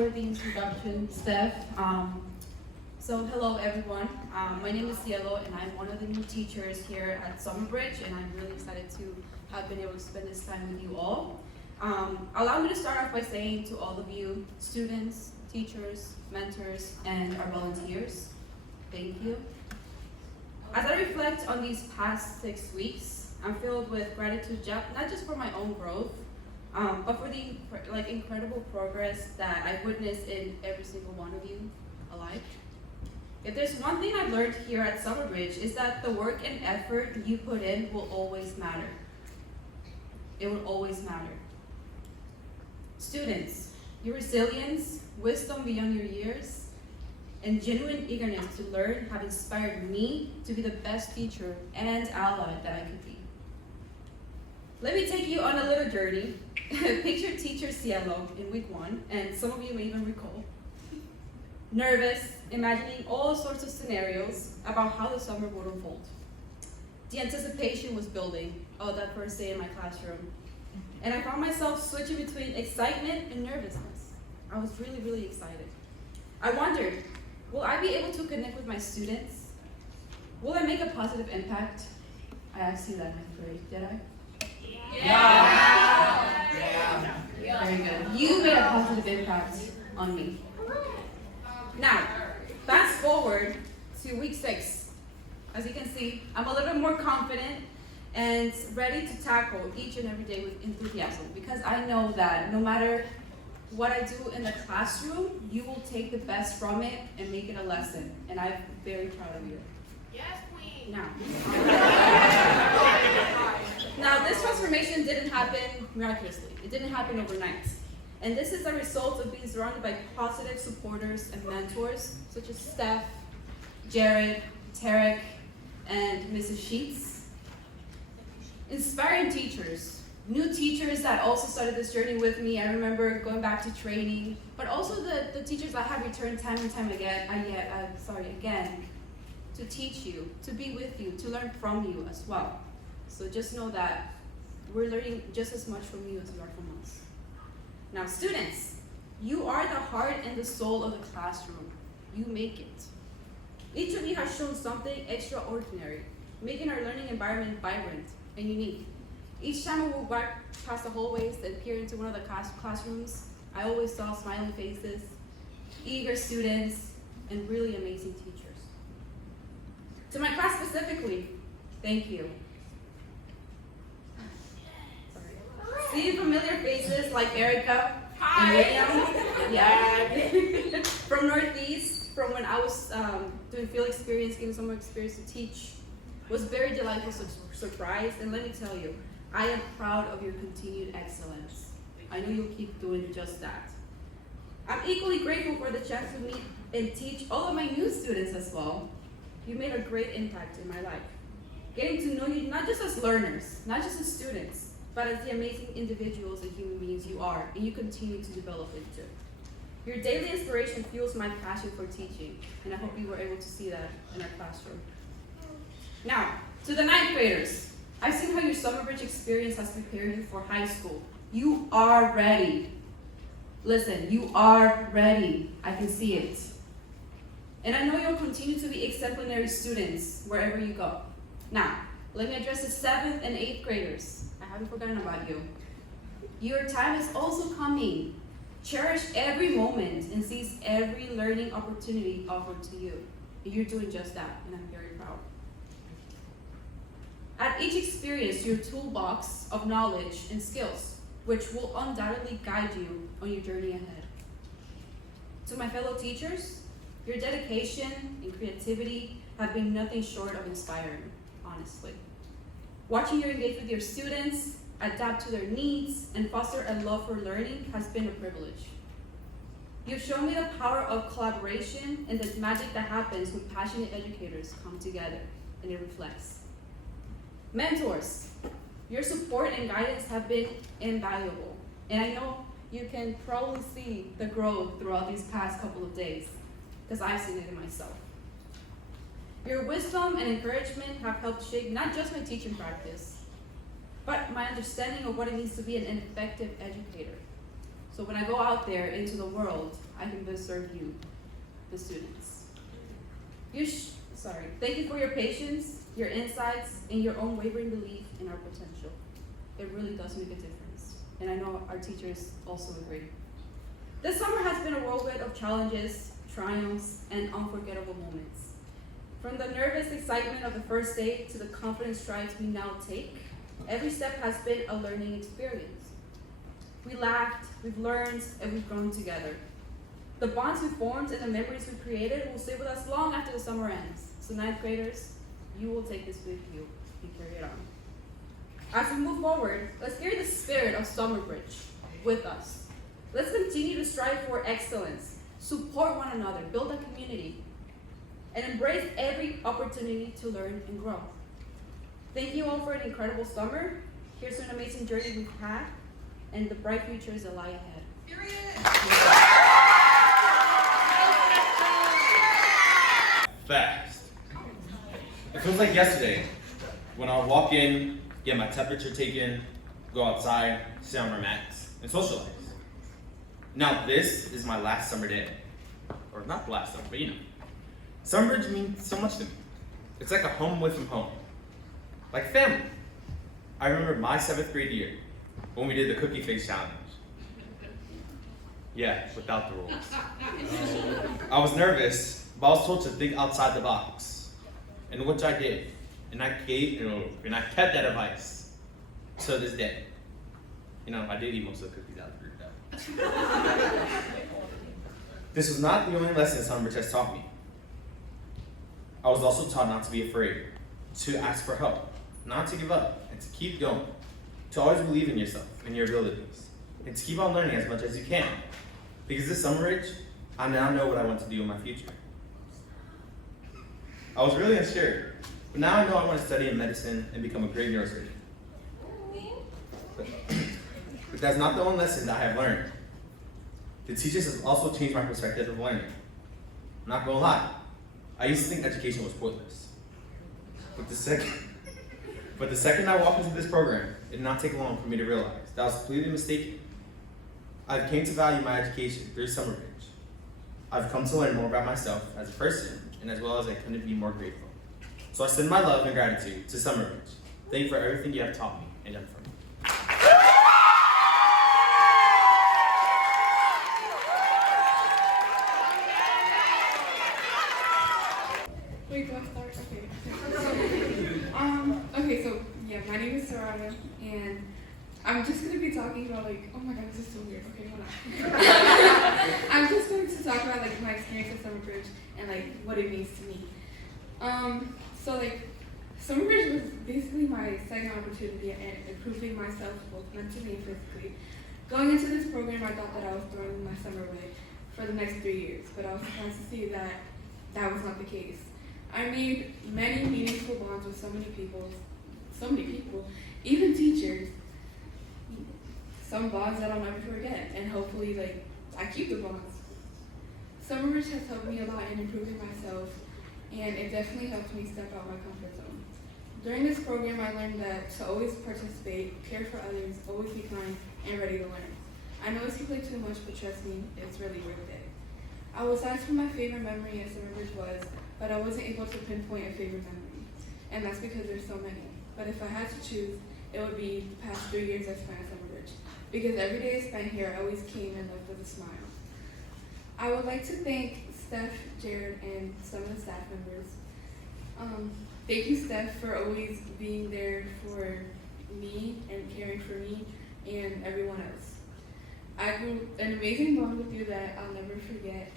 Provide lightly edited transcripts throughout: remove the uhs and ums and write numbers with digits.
for the introduction, Steph. So hello everyone. My name is Cielo and I'm one of the new teachers here at Summerbridge, and I'm really excited to have been able to spend this time with you all. Allow me to start off by saying to all of you, students, teachers, mentors, and our volunteers, thank you. As I reflect on these past 6 weeks, I'm filled with gratitude, not just for my own growth, but for the incredible progress that I've witnessed in every single one of you alike. If there's one thing I've learned here at Summerbridge, is that the work and effort you put in will always matter. It will always matter. Students, your resilience, wisdom beyond your years, and genuine eagerness to learn have inspired me to be the best teacher and ally that I could be. Let me take you on a little journey. Picture teacher Cielo in week 1, and some of you may even recall. Nervous, imagining all sorts of scenarios about how the summer would unfold. The anticipation was building, that first day in my classroom. And I found myself switching between excitement and nervousness. I was really, really excited. I wondered, will I be able to connect with my students? Will I make a positive impact? I asked you that in 9th grade, did I? Yeah. Very good. You made a positive impact on me. Now, fast forward to week 6. As you can see, I'm a little bit more confident and ready to tackle each and every day with enthusiasm, because I know that no matter what I do in the classroom, you will take the best from it and make it a lesson, and I'm very proud of you. Yes, queen. Now, this transformation didn't happen miraculously. It didn't happen overnight. And this is a result of being surrounded by positive supporters and mentors, such as Steph, Jared, Tarek, and Mrs. Sheets. Inspiring teachers, new teachers that also started this journey with me. I remember going back to training, but also the teachers that have returned time and time again, to teach you, to be with you, to learn from you as well. So just know that we're learning just as much from you as you are from us. Now, students, you are the heart and the soul of the classroom. You make it. Each of you has shown something extraordinary, making our learning environment vibrant and unique. Each time we would walk past the hallways and peer into one of the classrooms, I always saw smiling faces, eager students, and really amazing teachers. To my class specifically, thank you. Seeing familiar faces like Erica and William, from Northeast, from when I was doing field experience, getting some more experience to teach, was very delightful surprise. And let me tell you, I am proud of your continued excellence. I know you'll keep doing just that. I'm equally grateful for the chance to meet and teach all of my new students as well. You made a great impact in my life. Getting to know you not just as learners, not just as students, but as the amazing individuals and human beings you are, and you continue to develop into. Your daily inspiration fuels my passion for teaching, and I hope you were able to see that in our classroom. Now, to the 9th graders, I've seen how your Summerbridge experience has prepared you for high school. You are ready. Listen, you are ready. I can see it. And I know you'll continue to be exemplary students wherever you go. Now, let me address the 7th and 8th graders. I haven't forgotten about you. Your time is also coming. Cherish every moment and seize every learning opportunity offered to you. And you're doing just that, and I'm very proud. At each experience, your toolbox of knowledge and skills, which will undoubtedly guide you on your journey ahead. To my fellow teachers, your dedication and creativity have been nothing short of inspiring, honestly. Watching you engage with your students, adapt to their needs, and foster a love for learning has been a privilege. You've shown me the power of collaboration and the magic that happens when passionate educators come together, and it reflects. Mentors, your support and guidance have been invaluable, and I know you can probably see the growth throughout these past couple of days, because I've seen it in myself. Your wisdom and encouragement have helped shape not just my teaching practice, but my understanding of what it means to be an effective educator. So So when I go out there into the world, I can best serve you, the students. Thank you for your patience, your insights, and your unwavering belief in our potential. It really does make a difference. And I know our teachers also agree. This summer has been a whirlwind of challenges, triumphs, and unforgettable moments. From the nervous excitement of the first day to the confident strides we now take, every step has been a learning experience. We laughed, we've learned, and we've grown together. The bonds we formed and the memories we created will stay with us long after the summer ends. So ninth graders, you will take this with you and carry it on. As we move forward, let's carry the spirit of Summerbridge with us. Let's continue to strive for excellence, support one another, build a community, and embrace every opportunity to learn and grow. Thank you all for an incredible summer. Here's an amazing journey we've had, and the bright futures that lie ahead. Period. Fast. It feels like yesterday when I walk in, get my temperature taken, go outside, sit on my mats, and socialize. Now this is my last summer day. Or not the last summer, but you know. Summerbridge means so much to me. It's like a home away from home. Like family. I remember my 7th grade year when we did the cookie face challenge. Yeah, without the rules. I was nervous, but I was told to think outside the box. And which I did. And I kept that advice to this day. You know, I did eat most of the cookies out of the group though. This was not the only lesson Summerbridge has taught me. I was also taught not to be afraid, to ask for help, not to give up, and to keep going, to always believe in yourself and your abilities, and to keep on learning as much as you can. Because this Summerbridge, I now know what I want to do in my future. I was really unsure, but now I know I want to study in medicine and become a great neurosurgeon. But that's not the only lesson that I have learned. The teachers have also changed my perspective of learning. I'm not gonna lie, I used to think education was pointless. But the second I walked into this program, it did not take long for me to realize that I was completely mistaken. I've came to value my education through Summerbridge. I've come to learn more about myself as a person, and as well as I couldn't be more grateful. So I send my love and gratitude to Summerbridge. Thank you for everything you have taught me and done for me. Wait, do I start? Okay, so yeah, my name is Soraya, and I'm just going to be talking about oh my god, this is so weird. Okay, hold on. I'm just going to talk about my experience at Summerbridge and what it means to me. So Summerbridge was basically my second opportunity at improving myself both mentally and physically. Going into this program, I thought that I was throwing my summer away for the next 3 years, but I was surprised to see that that was not the case. I made many meaningful bonds with so many people, even teachers. Some bonds that I'll never forget, and hopefully I keep the bonds. Summerbridge has helped me a lot in improving myself, and it definitely helped me step out my comfort zone. During this program, I learned that to always participate, care for others, always be kind, and ready to learn. I know it's can play too much, but trust me, it's really worth it. I was asked what my favorite memory at Summerbridge was, but I wasn't able to pinpoint a favorite memory, and that's because there's so many. But if I had to choose, it would be the past 3 years I spent at Summerbridge, because every day I spent here, I always came and left with a smile. I would like to thank Steph, Jared, and some of the staff members. Thank you, Steph, for always being there for me and caring for me and everyone else. I grew an amazing bond with you that I'll never forget,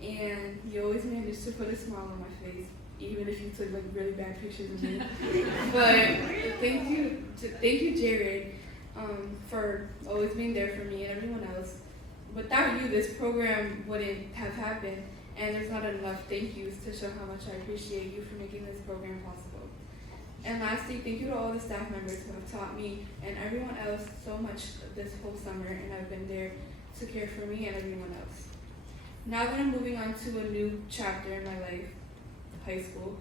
and you always managed to put a smile on my face, even if you took really bad pictures of me. But thank you, Jared, for always being there for me and everyone else. Without you, this program wouldn't have happened, and there's not enough thank yous to show how much I appreciate you for making this program possible. And lastly, thank you to all the staff members who have taught me and everyone else so much this whole summer, and I've been there to care for me and everyone else. Now that I'm moving on to a new chapter in my life, high school,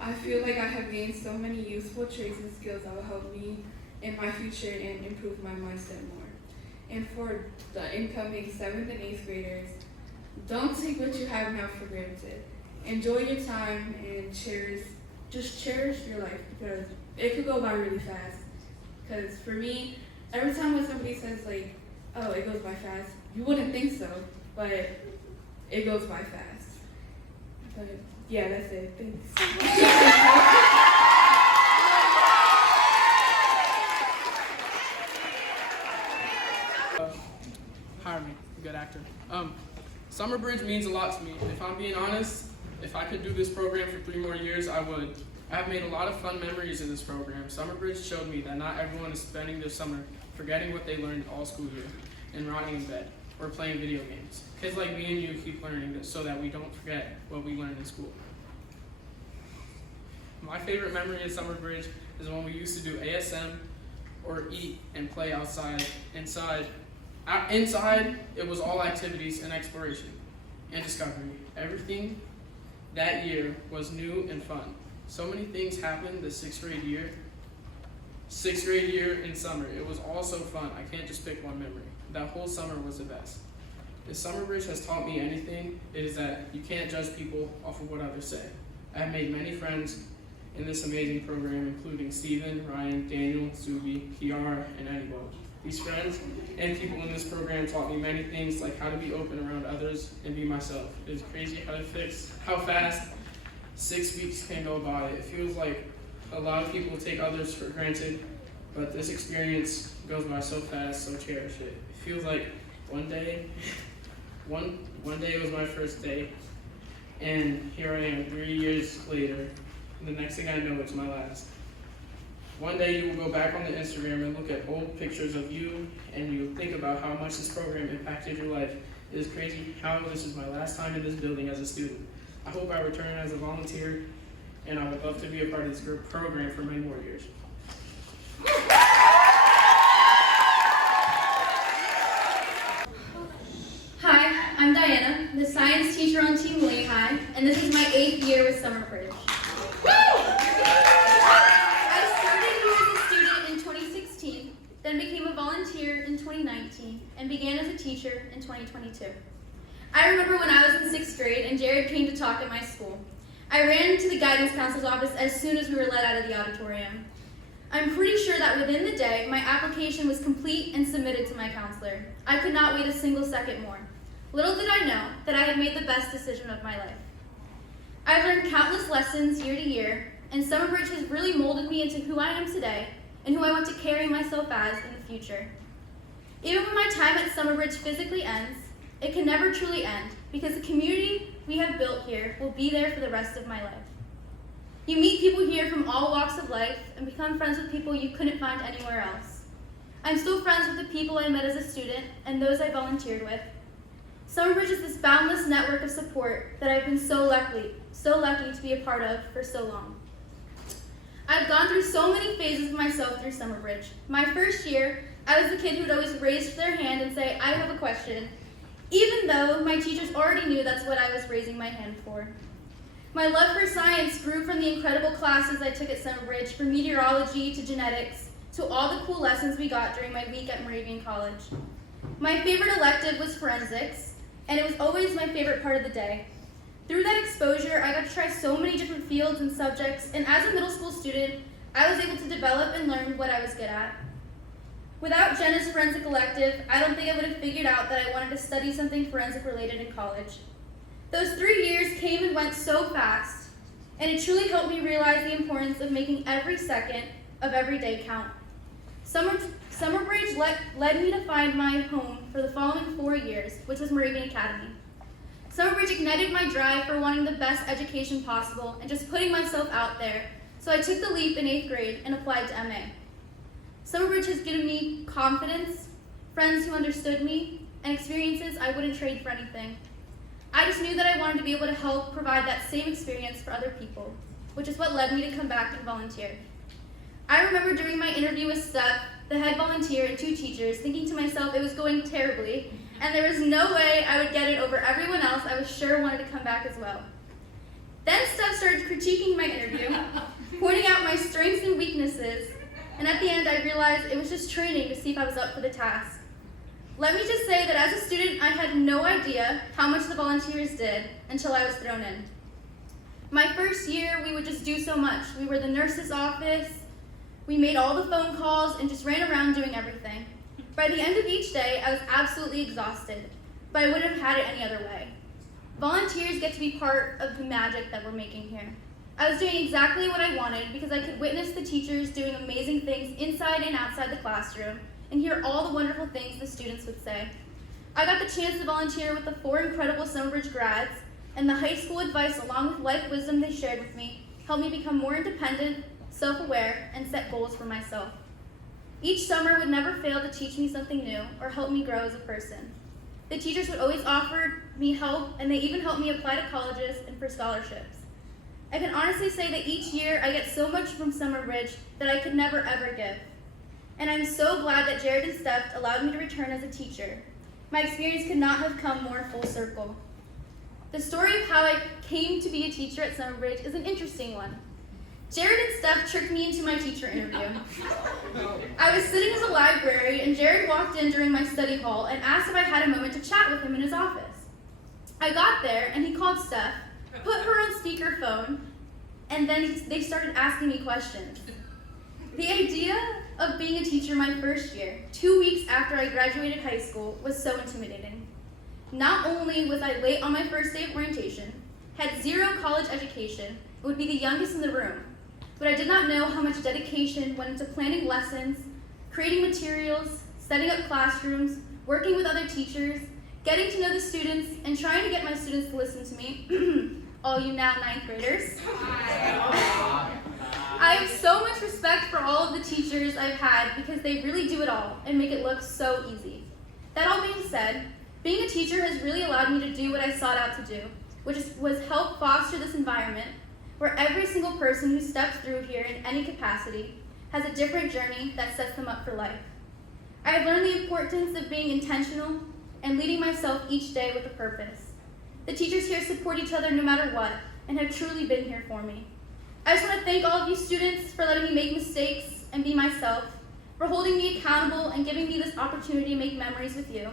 I feel like I have gained so many useful traits and skills that will help me in my future and improve my mindset more. And for the incoming 7th and 8th graders, don't take what you have now for granted. Enjoy your time and just cherish your life, because it could go by really fast. Because for me, every time when somebody says like, oh, it goes by fast, you wouldn't think so, but it goes by fast. But yeah, that's it. Thanks. Hire me, good actor. Summer Bridge means a lot to me. If I'm being honest, if I could do this program for 3 more years, I would. I have made a lot of fun memories in this program. Summer Bridge showed me that not everyone is spending their summer forgetting what they learned all school year and rotting in bed or playing video games. Kids like me and you keep learning this so that we don't forget what we learned in school. My favorite memory of Summer Bridge is when we used to do ASM or eat and play outside. Inside, it was all activities and exploration and discovery. Everything that year was new and fun. So many things happened the 6th grade year. 6th grade year in summer, it was all so fun. I can't just pick one memory. That whole summer was the best. If Summer Bridge has taught me anything, it is that you can't judge people off of what others say. I have made many friends in this amazing program, including Steven, Ryan, Daniel, Subi, Kiara, and Annabelle. These friends and people in this program taught me many things, like how to be open around others and be myself. It is crazy how fast 6 weeks can go by. It feels like a lot of people take others for granted, but this experience goes by so fast, so cherish it. It feels like one day was my first day, and here I am 3 years later, and the next thing I know, it's my last. One day you will go back on the Instagram and look at old pictures of you, and you will think about how much this program impacted your life. It is crazy how this is my last time in this building as a student. I hope I return as a volunteer, and I would love to be a part of this group program for many more years. Hi, I'm Diana, the science teacher on Team William High, and this is my 8th year with Summer Bridge. I started here as a student in 2016, then became a volunteer in 2019, and began as a teacher in 2022. I remember when I was in 6th grade and Jared came to talk at my school. I ran to the guidance counselor's office as soon as we were let out of the auditorium. I'm pretty sure that within the day, my application was complete and submitted to my counselor. I could not wait a single second more. Little did I know that I had made the best decision of my life. I've learned countless lessons year to year, and Summer Bridge has really molded me into who I am today and who I want to carry myself as in the future. Even when my time at Summer Bridge physically ends, it can never truly end, because the community we have built here will be there for the rest of my life. You meet people here from all walks of life and become friends with people you couldn't find anywhere else. I'm still friends with the people I met as a student and those I volunteered with. Summer Bridge is this boundless network of support that I've been so lucky to be a part of for so long. I've gone through so many phases of myself through Summer Bridge. My first year, I was the kid who would always raise their hand and say, I have a question, even though my teachers already knew that's what I was raising my hand for. My love for science grew from the incredible classes I took at Summer Bridge, from meteorology to genetics, to all the cool lessons we got during my week at Moravian College. My favorite elective was forensics, and it was always my favorite part of the day. Through that exposure, I got to try so many different fields and subjects, and as a middle school student, I was able to develop and learn what I was good at. Without Jenna's forensic elective, I don't think I would have figured out that I wanted to study something forensic related in college. Those 3 years came and went so fast, and it truly helped me realize the importance of making every second of every day count. Summer Bridge led me to find my home for the following 4 years, which was Moravian Academy. Summer Bridge ignited my drive for wanting the best education possible and just putting myself out there, so I took the leap in 8th grade and applied to MA. Summer Bridge has given me confidence, friends who understood me, and experiences I wouldn't trade for anything. I just knew that I wanted to be able to help provide that same experience for other people, which is what led me to come back and volunteer. I remember during my interview with Steph, the head volunteer and 2 teachers, thinking to myself it was going terribly, and there was no way I would get it over everyone else I was sure wanted to come back as well. Then Steph started critiquing my interview, pointing out my strengths and weaknesses, and at the end I realized it was just training to see if I was up for the task. Let me just say that as a student, I had no idea how much the volunteers did until I was thrown in. My first year, we would just do so much. We were the nurse's office, we made all the phone calls, and just ran around doing everything. By the end of each day, I was absolutely exhausted, but I wouldn't have had it any other way. Volunteers get to be part of the magic that we're making here. I was doing exactly what I wanted because I could witness the teachers doing amazing things inside and outside the classroom and hear all the wonderful things the students would say. I got the chance to volunteer with the 4 incredible Summerbridge grads, and the high school advice along with life wisdom they shared with me helped me become more independent, self-aware, and set goals for myself. Each summer would never fail to teach me something new or help me grow as a person. The teachers would always offer me help, and they even helped me apply to colleges and for scholarships. I can honestly say that each year I get so much from Summerbridge that I could never ever give. And I'm so glad that Jared and Steph allowed me to return as a teacher. My experience could not have come more full circle. The story of how I came to be a teacher at Summerbridge is an interesting one. Jared and Steph tricked me into my teacher interview. I was sitting in the library and Jared walked in during my study hall and asked if I had a moment to chat with him in his office. I got there and he called Steph, put her on speakerphone, and then they started asking me questions. The idea of being a teacher my first year, 2 weeks after I graduated high school, was so intimidating. Not only was I late on my first day of orientation, had 0 college education, and would be the youngest in the room, but I did not know how much dedication went into planning lessons, creating materials, setting up classrooms, working with other teachers, getting to know the students, and trying to get my students to listen to me, all you now 9th graders. I have so much respect for all of the teachers I've had because they really do it all and make it look so easy. That all being said, being a teacher has really allowed me to do what I sought out to do, which was help foster this environment where every single person who steps through here in any capacity has a different journey that sets them up for life. I have learned the importance of being intentional and leading myself each day with a purpose. The teachers here support each other no matter what and have truly been here for me. I just want to thank all of you students for letting me make mistakes and be myself, for holding me accountable and giving me this opportunity to make memories with you.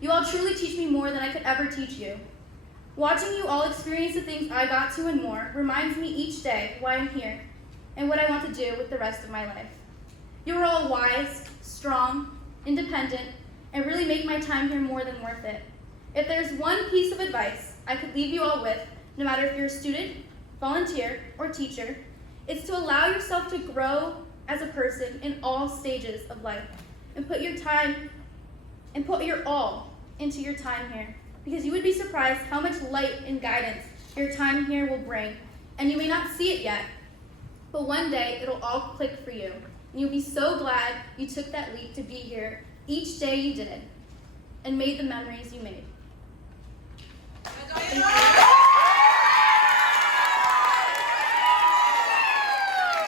You all truly teach me more than I could ever teach you. Watching you all experience the things I got to and more reminds me each day why I'm here and what I want to do with the rest of my life. You are all wise, strong, independent, and really make my time here more than worth it. If there's one piece of advice I could leave you all with, no matter if you're a student, volunteer, or teacher, it's to allow yourself to grow as a person in all stages of life and put your all into your time here, because you would be surprised how much light and guidance your time here will bring. And you may not see it yet, but one day it'll all click for you, and you'll be so glad you took that leap to be here each day you did and made the memories you made.